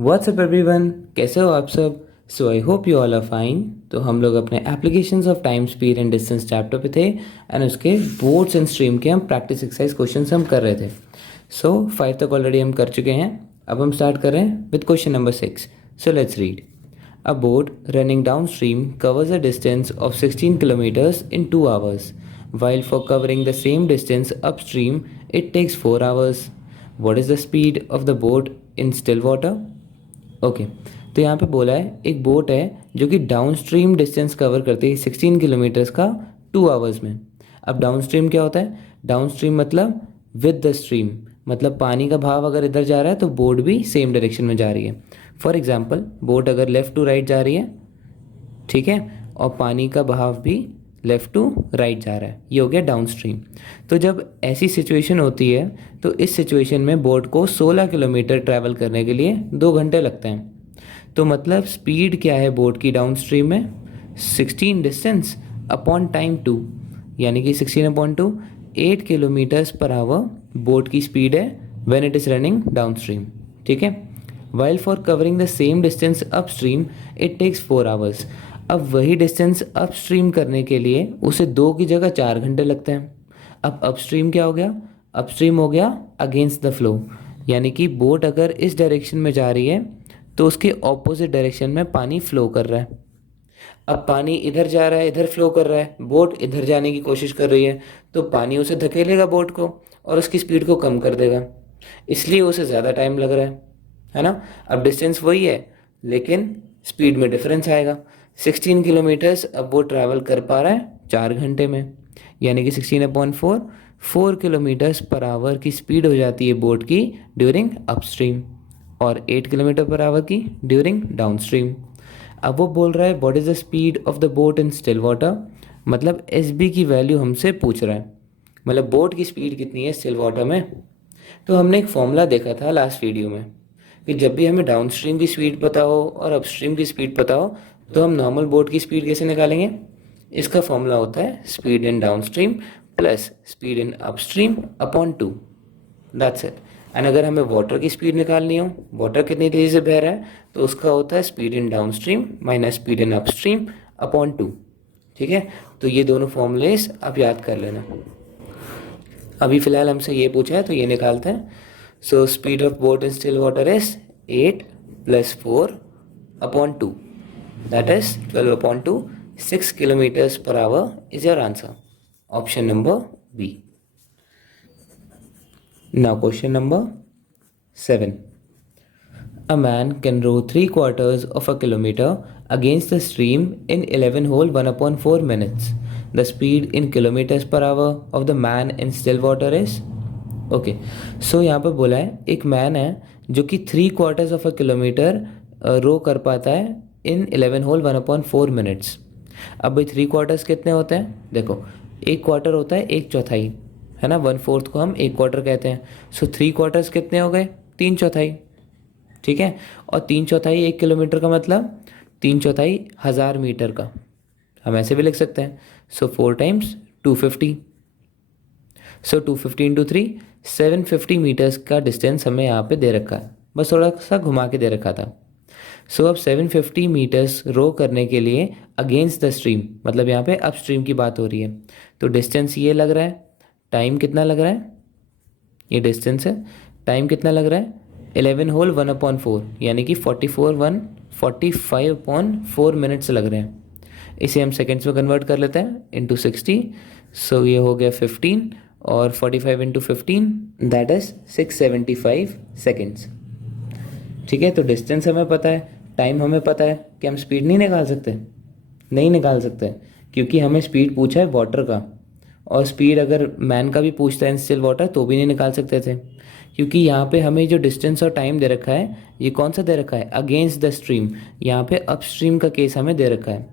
WhatsApp everyone, कैसे हो आप सब। So I hope you all are fine. तो हम लोग अपने applications of time speed and distance chapter पे थे एंड उसके बोर्ड्स एंड स्ट्रीम के हम प्रैक्टिस एक्सरसाइज क्वेश्चंस हम कर रहे थे। सो 5 तक ऑलरेडी हम कर चुके हैं। अब हम स्टार्ट कर रहे हैं with question number 6। So let's read. A boat running downstream covers a distance of 16 kilometers in 2 hours, while for covering the same distance upstream, it takes 4 hours. What is the speed of the boat in still water? Okay तो यहाँ पे बोला है एक boat है जो कि down stream distance cover करती है 16 किलोमीटर्स का 2 आवर्स में। अब डाउन स्ट्रीम क्या होता है? डाउन स्ट्रीम मतलब विद द स्ट्रीम, मतलब पानी का भाव अगर इधर जा रहा है तो बोट भी सेम डायरेक्शन में जा रही है। फॉर एग्जाम्पल बोट अगर लेफ़्ट टू राइट जा रही है, ठीक है, और पानी का बहाव भी लेफ़्ट टू राइट जा रहा है, ये हो गया डाउन स्ट्रीम। तो जब ऐसी सिचुएशन होती है तो इस सिचुएशन में बोट को 16 किलोमीटर ट्रैवल करने के लिए 2 घंटे लगते हैं। तो मतलब स्पीड क्या है बोट की डाउन स्ट्रीम में? 16 डिस्टेंस अपॉन टाइम 2, यानी कि 16/2 8 किलोमीटर्स पर आवर बोट की स्पीड है when it is running downstream, ठीक है। While for covering the same distance upstream it takes 4 hours. अब वही डिस्टेंस अपस्ट्रीम करने के लिए उसे 2 की जगह 4 घंटे लगते हैं। अब अपस्ट्रीम क्या हो गया? अपस्ट्रीम हो गया अगेंस्ट द फ्लो, यानी कि बोट अगर इस डायरेक्शन में जा रही है तो उसके ऑपोजिट डायरेक्शन में पानी फ्लो कर रहा है। अब पानी इधर जा रहा है, इधर फ्लो कर रहा है, बोट इधर जाने की कोशिश कर रही है, तो पानी उसे धकेलेगा बोट को और उसकी स्पीड को कम कर देगा, इसलिए उसे ज़्यादा टाइम लग रहा है ना। अब डिस्टेंस वही है लेकिन स्पीड में डिफरेंस आएगा। 16 किलोमीटर्स अब वो ट्रैवल कर पा रहा है 4 घंटे में, यानी कि 16/4 4 किलोमीटर्स पर आवर की स्पीड हो जाती है बोट की ड्यूरिंग अपस्ट्रीम और 8 किलोमीटर पर आवर की ड्यूरिंग डाउनस्ट्रीम। अब वो बोल रहा है what is the speed of the boat in still water, मतलब एस बी की वैल्यू हमसे पूछ रहा है, मतलब बोट की स्पीड कितनी है स्टिल वाटर में। तो हमने एक फॉर्मूला देखा था लास्ट वीडियो में कि जब भी हमें डाउन स्ट्रीम की स्पीड पता हो और अपस्ट्रीम की स्पीड पता हो तो हम नॉर्मल बोट की स्पीड कैसे निकालेंगे। इसका फॉर्मूला होता है speed in down stream plus speed in upstream upon 2, that's it. And अगर हमें वाटर की स्पीड निकालनी हो, वाटर कितनी तेज़ी से बह रहा है, तो उसका होता है speed in down stream minus speed in upstream upon 2, ठीक है। तो ये दोनों फॉर्मूलेस आप याद कर लेना। अभी फ़िलहाल हमसे ये पूछा है तो ये निकालते हैं। So speed of boat in still water is 8 + 4 upon 2, that is 12/2, 6 kilometres per hour is your answer, option number B. Now question number 7. A man can row 3/4 of a kilometer against the stream in 11 whole 1/4 minutes. The speed in kilometers per hour of the man in still water is? Okay so यहाँ पर बोला है एक man है जो कि 3/4 of a kilometre रो कर पाता है इन 11 होल 1/4 मिनट्स। अब भाई 3/4 कितने होते हैं? देखो एक क्वार्टर होता है 1/4, है ना, 1/4 को हम 1/4 कहते हैं। सो 3/4 कितने हो गए? 3/4, ठीक है। और 3/4 1 किलोमीटर का मतलब 3/4 1000 मीटर का, हम ऐसे भी लिख सकते हैं। सो 4 × 250, सो 250 × 3 750 मीटर्स का डिस्टेंस हमें यहाँ पे दे रखा है, बस थोड़ा सा घुमा के दे रखा था। सो अब 750 मीटर्स रो करने के लिए अगेंस्ट द स्ट्रीम, मतलब यहाँ पे अप स्ट्रीम की बात हो रही है, तो डिस्टेंस ये लग रहा है, टाइम कितना लग रहा है, ये डिस्टेंस है, टाइम कितना लग रहा है 11 होल 1/4, यानी कि 45/4 मिनट्स लग रहे हैं। इसे हम सेकेंड्स में कन्वर्ट कर लेते हैं इंटू 60, सो ये हो गया 15 और 45 × 15 दैट इज 675 सेकेंड्स, ठीक है। तो डिस्टेंस हमें पता है, टाइम हमें पता है, कि हम स्पीड नहीं निकाल सकते? नहीं निकाल सकते, क्योंकि हमें स्पीड पूछा है वाटर का, और स्पीड अगर मैन का भी पूछता है इन स्टिल वाटर तो भी नहीं निकाल सकते थे, क्योंकि यहाँ पे हमें जो डिस्टेंस और टाइम दे रखा है ये कौन सा दे रखा है? Against the stream. यहाँ पे अप स्ट्रीम का केस हमें दे रखा है।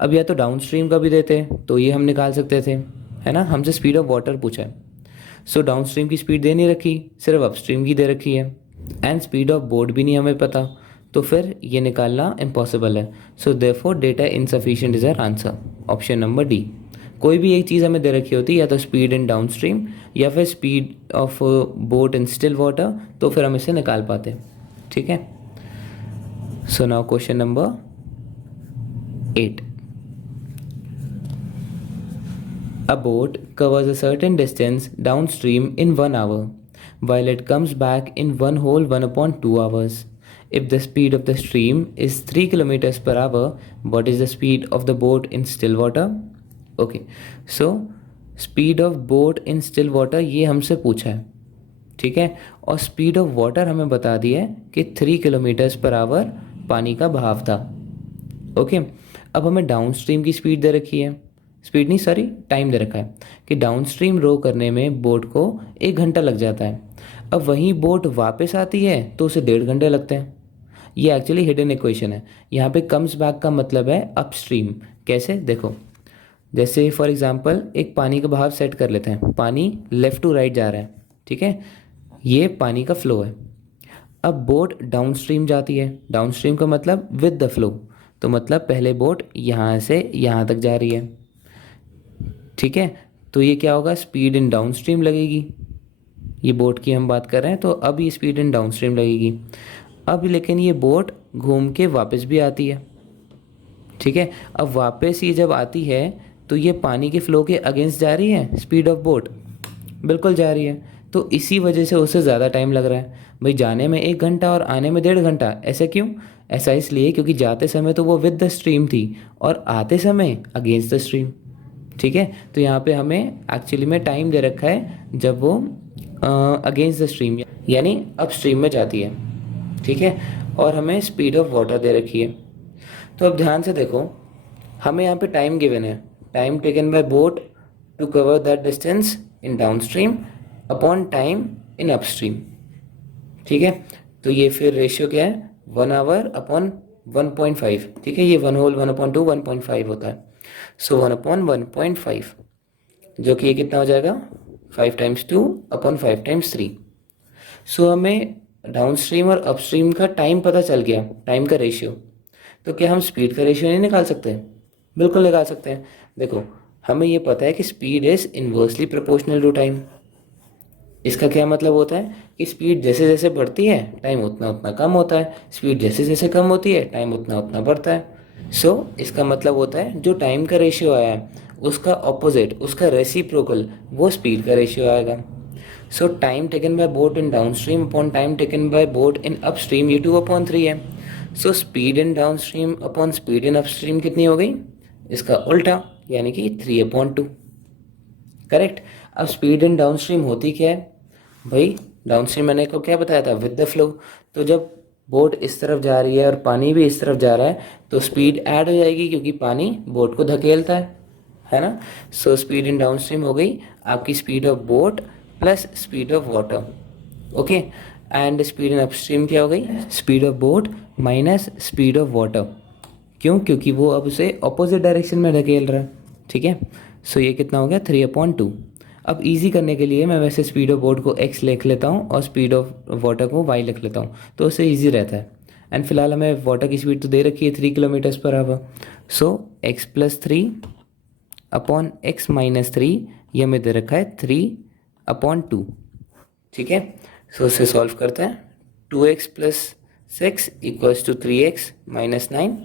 अब या तो डाउन स्ट्रीम का भी देते तो ये हम निकाल सकते थे, है ना, हमसे स्पीड ऑफ वाटर पूछा है। सो डाउन स्ट्रीम की स्पीड दे नहीं रखी, सिर्फ अप स्ट्रीम की दे रखी है, एंड स्पीड ऑफ बोट भी नहीं हमें पता, तो फिर ये निकालना इम्पॉसिबल है। So therefore data insufficient is our answer, option number D. कोई भी एक चीज़ हमें दे रखी होती या तो स्पीड इन डाउन स्ट्रीम या फिर speed of boat in still water, तो फिर हम इसे निकाल पाते, ठीक है। So now question number 8. A boat covers a certain distance downstream in 1 hour, while it comes back in one whole 1/2 hours. If the speed of the stream is 3 kilometers per hour, what is the speed of the boat in still water? Okay, so speed of boat in still water ये हमसे पूछा है, ठीक है, और speed of water हमें बता दिया है कि 3 किलोमीटर्स पर आवर पानी का बहाव था। ओके, अब हमें डाउन स्ट्रीम की स्पीड दे रखी है, स्पीड नहीं सॉरी टाइम दे रखा है कि डाउन स्ट्रीम रो करने में बोट को 1 घंटा लग जाता है। अब वहीं बोट वापस आती है तो उसे 1.5 घंटे लगते हैं। ये एक्चुअली हिडन इक्वेशन है। यहाँ पे कम्स बैक का मतलब है अपस्ट्रीम। कैसे देखो, जैसे फॉर एग्जांपल एक पानी का बहाव सेट कर लेते हैं, पानी लेफ़्ट टू राइट जा रहा है, ठीक है, ये पानी का फ्लो है। अब बोट डाउन स्ट्रीम जाती है, डाउन स्ट्रीम का मतलब विद द फ्लो, तो मतलब पहले बोट यहाँ से यहाँ तक जा रही है, ठीक है, तो ये क्या होगा, स्पीड इन डाउन स्ट्रीम लगेगी। ये बोट की हम बात कर रहे हैं तो अब ये स्पीड इन डाउन स्ट्रीम लगेगी। अब लेकिन ये बोट घूम के वापस भी आती है, ठीक है। अब वापस ये जब आती है तो ये पानी के फ्लो के अगेंस्ट जा रही है, स्पीड ऑफ बोट बिल्कुल जा रही है, तो इसी वजह से उसे ज़्यादा टाइम लग रहा है। भाई जाने में 1 घंटा और आने में 1.5 घंटा, ऐसा क्यों? ऐसा इसलिए क्योंकि जाते समय तो वो विद द स्ट्रीम थी और आते समय अगेंस्ट द स्ट्रीम, ठीक है। तो यहाँ पे हमें एक्चुअली में टाइम दे रखा है जब वो अगेंस्ट द स्ट्रीम यानी अप स्ट्रीम में जाती है, ठीक है, और हमें स्पीड ऑफ वाटर दे रखी है। तो अब ध्यान से देखो, हमें यहाँ पे टाइम गिवन है, time taken by boat to cover that distance in downstream upon time in upstream, ठीक है। तो ये फिर रेशियो क्या है, 1 आवर अपॉन 1.5, ठीक है, ये 1 होल 1/2 1.5 होता है। सो 1/1.5 जो कि ये कितना हो जाएगा, 5 × 2 अपॉन 5 × 3। सो हमें डाउन स्ट्रीम और अप स्ट्रीम का टाइम पता चल गया, टाइम का रेशियो। तो क्या हम स्पीड का रेशियो नहीं निकाल सकते? बिल्कुल निकाल सकते हैं। देखो हमें ये पता है कि speed is inversely proportional to time. इसका क्या मतलब होता है कि स्पीड जैसे जैसे बढ़ती है टाइम उतना उतना कम होता है, स्पीड जैसे जैसे कम होती है टाइम उतना उतना बढ़ता है। सो इसका मतलब होता है जो टाइम का रेशियो आया है उसका ऑपोजिट, उसका रेसिप्रोकल वो स्पीड का रेशियो आएगा। सो time taken by boat in downstream upon time taken by boat in up stream ये 2/3 है। So speed in downstream upon speed in up stream कितनी हो गई, इसका उल्टा यानी कि 3/2, करेक्ट। अब स्पीड इन डाउन स्ट्रीम होती क्या है भाई, डाउन स्ट्रीम मैंने को क्या बताया था, विद द फ्लो। तो जब बोट इस तरफ जा रही है और पानी भी इस तरफ जा रहा है तो स्पीड ऐड हो जाएगी क्योंकि पानी बोट को धकेलता है ना। So speed in down stream हो गई आपकी speed of boat plus speed of water, okay. And speed in upstream क्या हो गई, speed of boat minus speed of water. क्यों? क्योंकि वो अब उसे ऑपोजिट डायरेक्शन में धकेल रहा है, ठीक है। सो ये कितना हो गया, 3/2। अब इजी करने के लिए मैं वैसे स्पीड ऑफ बोट को x लिख लेता हूँ और स्पीड ऑफ वाटर को y लिख लेता हूँ, तो उससे इजी रहता है। एंड फिलहाल हमें वाटर की स्पीड तो दे रखी है 3 kilometres per our. So x + 3 upon x - 3 ये हमें दे रखा है 3/2, ठीक है। सो इसे सॉल्व करते हैं, 2x + 6 = 3x - 9,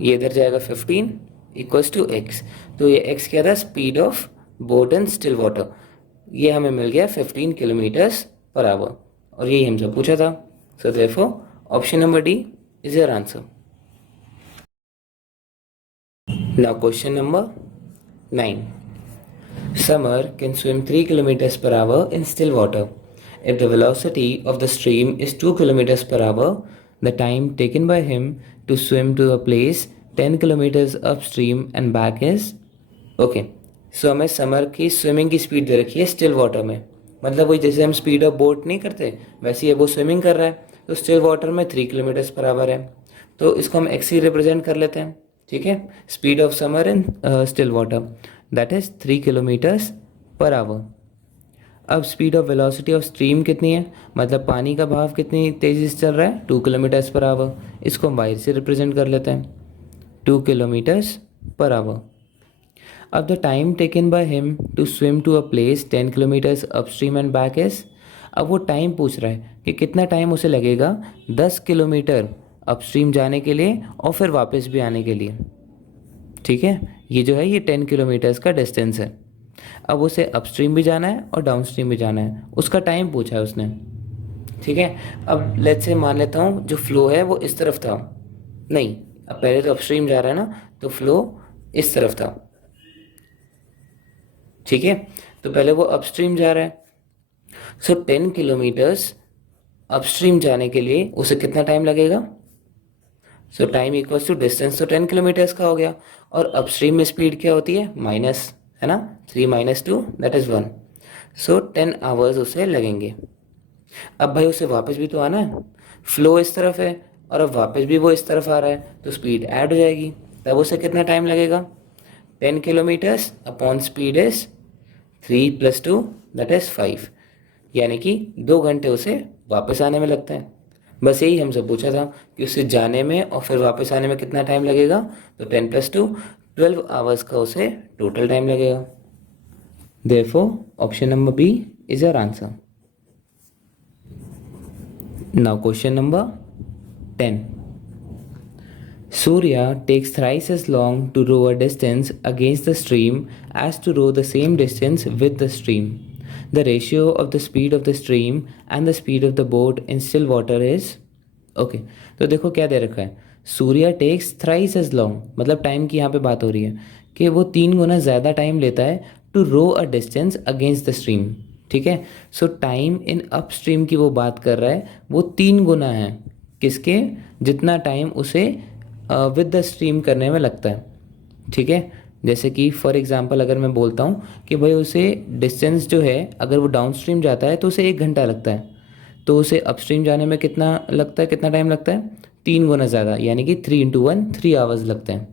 ये इधर जाएगा 15 = x। तो ये x क्या था, speed of boat in still water, ये हमें मिल गया 15 किलोमीटर्स पर आवर और यही हमसे पूछा था। So therefore option number D is your answer. Now question number 9. Summer can swim 3 kilometers per hour in still water. If the velocity of the stream is 2 kilometers per hour, the time taken by him to swim to a place 10 kilometers upstream and back is okay. सो हमें summer की swimming की speed दे रखी है still water में, मतलब वही जैसे हम स्पीड ऑफ बोट नहीं करते वैसे ही वो स्विमिंग कर रहा है। तो स्टिल वाटर में 3 किलोमीटर्स पर आवर है, तो इसको हम एक्स ही रिप्रेजेंट कर लेते हैं, ठीक है। Speed of swimmer in still water that is 3 kilometres per hour. अब speed of velocity of stream कितनी है, मतलब पानी का बहाव कितनी तेज़ी से चल रहा है, 2 किलोमीटर्स पर आवर। इसको हम वाई से रिप्रेजेंट कर लेते हैं, 2 किलोमीटर्स पर आवर। अब the time taken by him to swim to a place 10 kilometres upstream and back is, अब वो टाइम पूछ रहा है कि कितना टाइम उसे लगेगा 10 किलोमीटर अपस्ट्रीम जाने के लिए और फिर वापस भी आने के लिए। ठीक है, ये जो है ये 10 किलोमीटर्स का डिस्टेंस है। अब उसे अपस्ट्रीम भी जाना है और डाउनस्ट्रीम भी जाना है, उसका टाइम पूछा है उसने। ठीक है, अब लेट्स से मान लेता हूँ जो फ्लो है वो इस तरफ था, नहीं अब पहले तो अपस्ट्रीम जा रहा है ना, तो फ्लो इस तरफ था। ठीक है, तो पहले वो अपस्ट्रीम जा रहा है, सो 10 किलोमीटर्स अपस्ट्रीम जाने के लिए उसे कितना टाइम लगेगा? So time equals to distance, तो 10 किलोमीटर्स का हो गया। और अपस्ट्रीम में स्पीड क्या होती है? माइनस, है ना, 3 - 2 दैट इज़ 1। सो 10 आवर्स उसे लगेंगे। अब भाई उसे वापस भी तो आना है, फ्लो इस तरफ है और अब वापस भी वो इस तरफ आ रहा है, तो स्पीड ऐड हो जाएगी। तब उसे कितना टाइम लगेगा? 10 kilometres upon speed is 3 + 2 that is 5, यानी कि 2 घंटे उसे वापस आने में लगता है। बस यही हमसे पूछा था कि उससे जाने में और फिर वापस आने में कितना टाइम लगेगा, तो 10 + 2 12 आवर्स का उसे टोटल टाइम लगेगा। Therefore, option number B is your answer. Now question number 10. Surya takes thrice as long to row a distance against the stream as to row the same distance with the stream. The ratio of the speed of the stream and the speed of the boat in still water is okay तो देखो क्या दे रखा है, Surya takes thrice as long, मतलब time की यहाँ पे बात हो रही है कि वो 3 गुना ज़्यादा टाइम लेता है to row a distance against the stream. ठीक है, so time in upstream की वो बात कर रहा है, वो 3 गुना है किसके, जितना टाइम उसे विद द स्ट्रीम करने में लगता है। ठीक है, जैसे कि फॉर एग्जांपल अगर मैं बोलता हूँ कि भाई उसे डिस्टेंस जो है अगर वो डाउन स्ट्रीम जाता है तो उसे 1 घंटा लगता है, तो उसे अपस्ट्रीम जाने में कितना लगता है, कितना टाइम लगता है? 3 गुना ज़्यादा, यानी कि 3 × 1 3 आवर्स लगते हैं।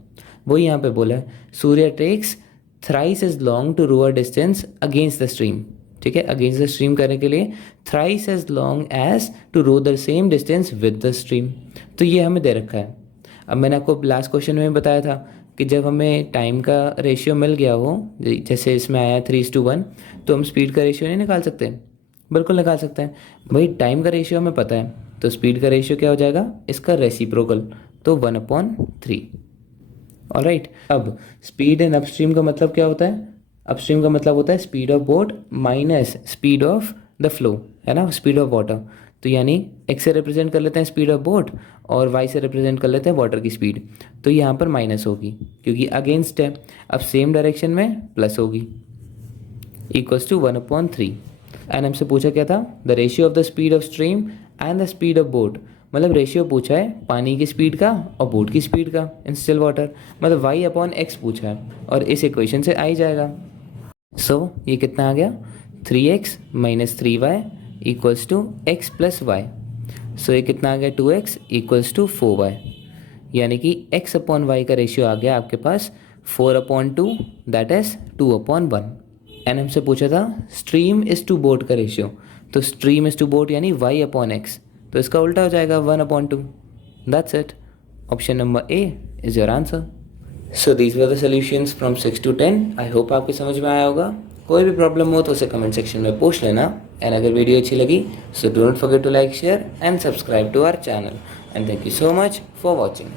वही यहाँ पे बोला है, Surya takes thrice as long to row a distance against the stream. ठीक है, अगेंस्ट द स्ट्रीम करने के लिए thrice as long as to row the same distance with the stream, तो ये हमें दे रखा है। अब मैंने आपको लास्ट क्वेश्चन में बताया था कि जब हमें टाइम का रेशियो मिल गया हो, जैसे इसमें आया 3:1, तो हम स्पीड का रेशियो नहीं निकाल सकते? बिल्कुल निकाल सकते हैं भाई, टाइम का रेशियो हमें पता है, तो स्पीड का रेशियो क्या हो जाएगा? इसका रेसिप्रोकल, तो 1/3। ऑलराइट, अब स्पीड इन अपस्ट्रीम का मतलब क्या होता है? अपस्ट्रीम का मतलब होता है speed of boat minus speed of the flow, है ना, स्पीड ऑफ वाटर। तो यानी एक्स से रिप्रेजेंट कर लेते हैं स्पीड ऑफ बोट और वाई से रिप्रेजेंट कर लेते हैं वाटर की स्पीड, तो यहाँ पर माइनस होगी क्योंकि अगेंस्ट है। अब सेम डायरेक्शन में प्लस होगी, इक्वल्स टू 1/3। एंड हमसे पूछा क्या था? The ratio of the speed of stream and the speed of boat, मतलब रेशियो पूछा है पानी की स्पीड का और बोट की स्पीड का इन स्टिल वाटर, मतलब y/x पूछा है और इस इक्वेशन से आ ही जाएगा। सो ये कितना आ गया? 3x - 3y equals to x + y। So ये कितना आ गया? 2x इक्वल्स टू 4y, यानी कि x/y का रेशियो आ गया आपके पास 4/2 दैट इज 2/1। एंड हमसे पूछा था स्ट्रीम इज टू बोट का रेशियो, तो स्ट्रीम इज टू बोट यानी y/x, तो इसका उल्टा हो जाएगा 1/2। That's it, option number A is your answer. So these were the solutions from 6 to 10। I hope आपके समझ में आया होगा। कोई भी प्रॉब्लम हो तो उसे कमेंट सेक्शन में पूछ लेना। एंड अगर वीडियो अच्छी लगी so don't forget to like, share and subscribe to our channel. And thank you so much for watching.